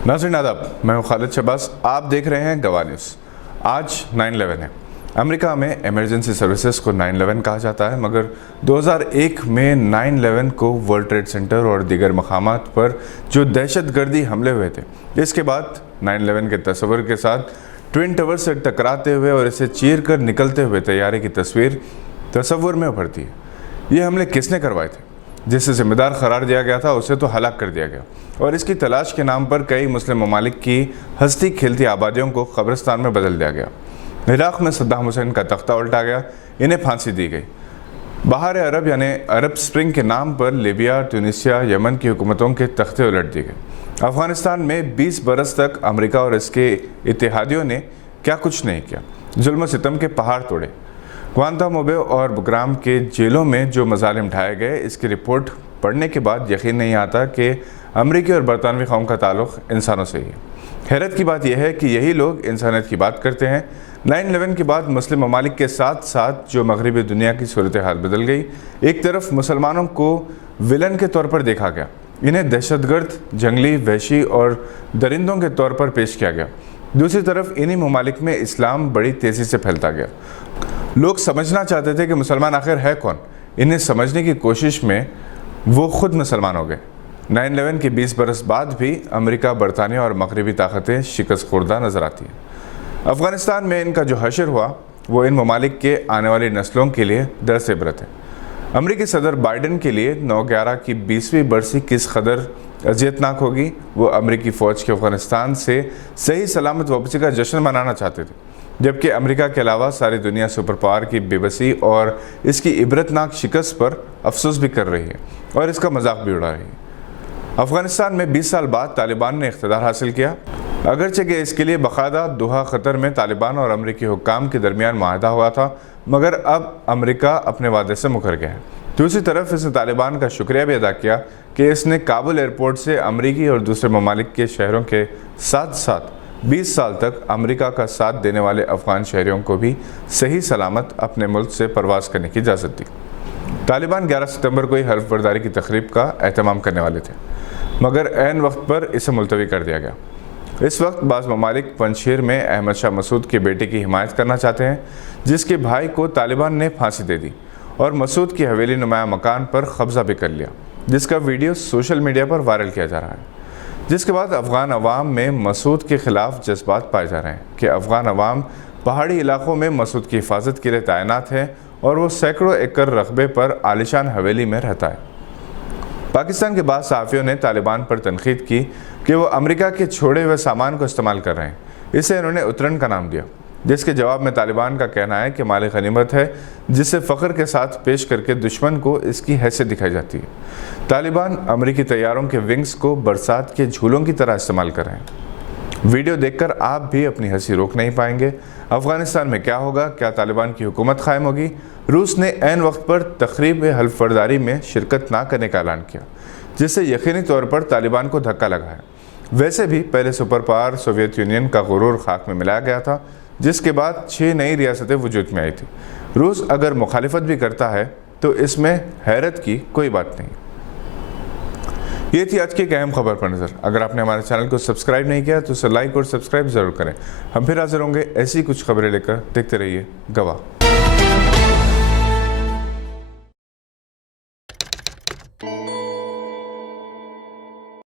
नाज़रीन आदाब, मैं हूं खालिद शहबाज। आप देख रहे हैं गवाह न्यूज़। आज 9/11 है। अमेरिका में इमरजेंसी सर्विसेज को 9/11 कहा जाता है, मगर 2001 में 9/11 को वर्ल्ड ट्रेड सेंटर और दीगर मकामात पर जो दहशतगर्दी हमले हुए थे, इसके बाद 9/11 के तस्वर के साथ ट्विन टावर से टकराते हुए और इसे चीर कर निकलते हुए तैयारी की तस्वीर तस्वुर में उभरती है। ये हमले किसने करवाए थे? जिसे जिम्मेदार करार दिया गया था उसे तो हलाक कर दिया गया, और इसकी तलाश के नाम पर कई मुस्लिम ममालिक की हंसती खेलती आबादियों को कब्रिस्तान में बदल दिया गया। इराक़ में सद्दाम हुसैन का तख्ता उल्टा गया, इन्हें फांसी दी गई। बहार अरब यानी अरब स्प्रिंग के नाम पर लिबिया, ट्यूनीसिया, यमन की हुकूमतों के तख्ते उलट दिए गए। अफ़गानिस्तान में 20 बरस तक अमेरिका और इसके इत्तेहादियों ने क्या कुछ नहीं किया, जुल्म सितम के पहाड़ तोड़े। ग्वांतानामो और बुग्राम के जेलों में जो मजालिम ढाए गए, इसकी रिपोर्ट पढ़ने के बाद यकीन नहीं आता कि अमरीकी और बरतानवी कौम का ताल्लुक़ इंसानों से ही है। हैरत की बात यह है कि यही लोग इंसानियत की बात करते हैं। 9/11 के बाद मुस्लिम ममालिक के साथ साथ जो मगरबी दुनिया की सूरत हाल बदल गई। एक तरफ मुसलमानों को विलन के तौर पर देखा गया, इन्हें दहशतगर्द, जंगली, वहशी और दरिंदों के तौर पर पेश किया गया। दूसरी तरफ इन्हीं ममालिक में इस्लाम बड़ी तेज़ी से फैलता गया। लोग समझना चाहते थे कि मुसलमान आखिर है कौन। इन्हें समझने की कोशिश में वो खुद मुसलमान हो गए। 9/11 के 20 बरस बाद भी अमेरिका, बरतानिया और मगरबी ताकतें शिकस्त खुर्दा नज़र आती हैं। अफ़गानिस्तान में इनका जो हशर हुआ वो इन ममालिक के आने वाली नस्लों के लिए दर्स इबरत है। अमेरिकी सदर बाइडन के लिए 9/11 की 20वीं बरसी किस कदर अजियतनाक होगी, वो अमेरिकी फ़ौज के अफ़गानिस्तान से सही सलामत वापसी का जश्न मनाना चाहते थे, जबकि अमेरिका के अलावा सारी दुनिया सुपर पावर की बेबसी और इसकी इबरतनाक शिकस्त पर अफसोस भी कर रही है और इसका मजाक भी उड़ा रही है। अफ़गानिस्तान में 20 साल बाद तालिबान ने इख्तियार हासिल किया, अगरचे कि इसके लिए बाकायदा दोहा क़तर में तालिबान और अमेरिकी हुक्काम के दरमियान माहदा हुआ था, मगर अब अमेरिका अपने वादे से मुकर गया है। दूसरी तरफ इसने तालिबान का शुक्रिया भी अदा किया कि इसने काबुल एयरपोर्ट से अमेरिकी और दूसरे ममालिक के शहरों के साथ साथ 20 साल तक अमेरिका का साथ देने वाले अफ़गान शहरियों को भी सही सलामत अपने मुल्क से परवास करने की इजाज़त दी। तालिबान 11 सितंबर को ही हल्फ बर्दारी की तकरीब का एहतमाम करने वाले थे, मगर ऐन वक्त पर इसे मुलतवी कर दिया गया। इस वक्त बाज़ ममालिक पंजशीर में अहमद शाह मसूद के बेटे की हिमायत करना चाहते हैं, जिसके भाई को तालिबान ने फांसी दे दी और मसूद की हवेली नुमाया मकान पर कब्ज़ा भी कर लिया, जिसका वीडियो सोशल मीडिया पर वायरल किया जा रहा है। जिसके बाद अफ़गान अवाम में मसूद के ख़िलाफ़ जज्बात पाए जा रहे हैं कि अफ़गान अवाम पहाड़ी इलाकों में मसूद की हिफाजत के लिए तैनात है और वो सैकड़ों एकड़ रकबे पर आलिशान हवेली में रहता है। पाकिस्तान के बाद सहाफ़ियों ने तालिबान पर तनकीद की कि वो अमेरिका के छोड़े हुए सामान को इस्तेमाल कर रहे हैं। इसे इन्होंने उत्तरन का नाम दिया, जिसके जवाब में तालिबान का कहना है कि माली गनीमत है, जिसे फ़ख्र के साथ पेश करके दुश्मन को इसकी हैसियत दिखाई जाती है। तालिबान अमेरिकी तैयारों के विंग्स को बरसात के झूलों की तरह इस्तेमाल कर रहे हैं। वीडियो देखकर आप भी अपनी हंसी रोक नहीं पाएंगे। अफ़गानिस्तान में क्या होगा? क्या तालिबान की हुकूमत कायम होगी? रूस ने ऐन वक्त पर तकरीब हल्फ बर्दारी में शिरकत ना करने का ऐलान किया, जिससे यकीनी तौर पर तालिबान को धक्का लगा है। वैसे भी पहले सुपर पावर सोवियत यूनियन का गुरूर खाक में मिलाया गया था, जिसके बाद 6 नई रियासतें वजूद में आई थी। रूस अगर मुखालिफत भी करता है तो इसमें हैरत की कोई बात नहीं। ये थी आज की एक अहम खबर पर नज़र। अगर आपने हमारे चैनल को सब्सक्राइब नहीं किया तो उसे लाइक और सब्सक्राइब ज़रूर करें। हम फिर हाजिर होंगे ऐसी कुछ खबरें लेकर। देखते रहिए गवाह।